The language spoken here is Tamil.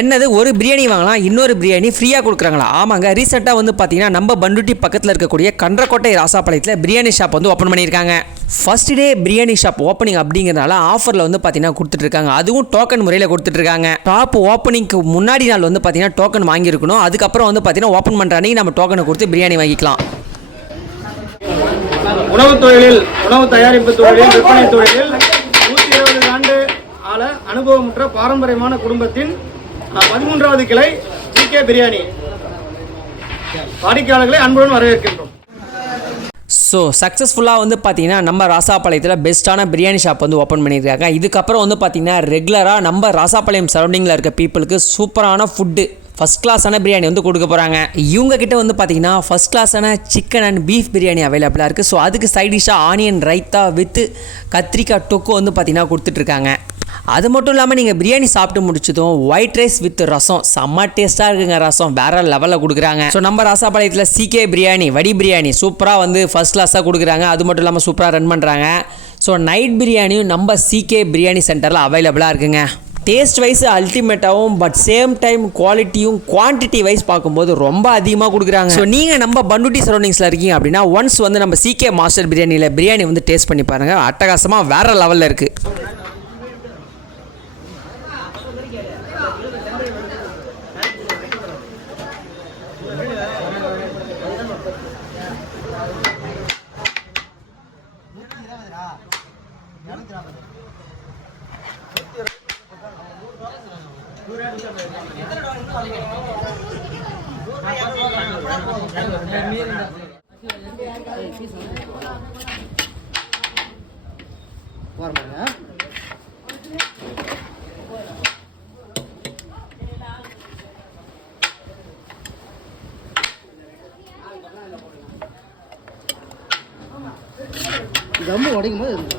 என்னது ஒரு பிரியாணி வாங்கலாம் இன்னொரு பிரியாணி ஃப்ரீயாக கொடுக்குறாங்களா? ஆமாங்க, ரீசெண்டாக வந்து பார்த்தீங்கன்னா நம்ம பண்டுட்டி பக்கத்தில் இருக்கக்கூடிய கன்றக்கோட்டை ராசாபாளையத்தில் பிரியாணி ஷாப் வந்து ஓப்பன் பண்ணியிருக்காங்க. First day biryani shop opening அப்படிங்கிறதுனால ஆஃபரில் வந்து பார்த்தீங்கன்னா கொடுத்துட்ருக்காங்க. அதுவும் டோக்கன் முறையில் கொடுத்துட்ருக்காங்க. ஷாப் ஓப்பனிங்க்கு முன்னாடி நாள் வந்து பார்த்தீங்கன்னா டோக்கன் வாங்கியிருக்கணும். அதுக்கப்புறம் வந்து பார்த்தீங்கன்னா ஓப்பன் பண்ணுற அன்றைக்கி நம்ம டோக்கனை கொடுத்து பிரியாணி வாங்கிக்கலாம். உணவு தொழிலில் உணவு தயாரிப்பு தொழிலில் விற்பனை தொழிலில் 120 ஆண்டு ஆள அனுபவமுற்ற பாரம்பரியமான குடும்பத்தின் 13வது கிளை ஜிகே பிரியாணி வாடிக்கையாளர்களை அன்புடன் வரவேற்கின்றோம். ஸோ சக்ஸஸ்ஃபுல்லாக வந்து பார்த்தீங்கன்னா நம்ம ராசாபாளையத்தில் பெஸ்ட்டான பிரியாணி ஷாப் வந்து ஓப்பன் பண்ணியிருக்காங்க. இதுக்கப்புறம் வந்து பார்த்தீங்கன்னா ரெகுலராக நம்ம ராசாபாளையம் சரௌண்டிங்கில் இருக்க பீப்புளுக்கு சூப்பரான ஃபுட்டு ஃபஸ்ட் கிளாஸான பிரியாணி வந்து கொடுக்க போகிறாங்க. இவங்க கிட்ட வந்து பார்த்தீங்கன்னா ஃபஸ்ட் கிளாஸான சிக்கன் அண்ட் பீஃப் பிரியாணி அவைலபிளாக இருக்குது. ஸோ அதுக்கு சைடிஷாக ஆனியன் ரைத்தா வித்து கத்திரிக்காய் தொக்கு வந்து பார்த்தீங்கன்னா கொடுத்துட்ருக்காங்க. அது மட்டும் இல்லாமல் நீங்கள் பிரியாணி சாப்பிட்டு முடிச்சதும் ஒயிட் ரைஸ் வித் ரசம் செம்ம டேஸ்ட்டாக இருக்குங்க. ரசம் வேறு லெவலில் கொடுக்குறாங்க. ஸோ நம்ம ராசாபாளையத்தில் சிகே பிரியாணி வடி பிரியாணி சூப்பராக வந்து ஃபஸ்ட் கிளாஸாக கொடுக்குறாங்க. அது மட்டும் இல்லாமல் சூப்பராக ரன் பண்ணுறாங்க. ஸோ நைட் பிரியாணியும் நம்ம சிகே பிரியாணி சென்டரில் அவைலபிளாக இருக்குங்க. டேஸ்ட் வைஸ் அல்டிமேட்டாகவும் பட் சேம் டைம் குவாலிட்டியும் குவான்டிட்டி வைஸ் பார்க்கும்போது ரொம்ப அதிகமாக கொடுக்குறாங்க. ஸோ நீங்கள் நம்ம பண்டுட்டி சரௌண்டிங்ஸில் இருக்கீங்க அப்படின்னா ஒன்ஸ் வந்து நம்ம சிகே மாஸ்டர் பிரியாணியில் பிரியாணி வந்து டேஸ்ட் பண்ணி பாருங்கள். அட்டகாசமாக வேறு லெவலில் இருக்குது. தம்மு உடைக்கும் போது இருக்கு.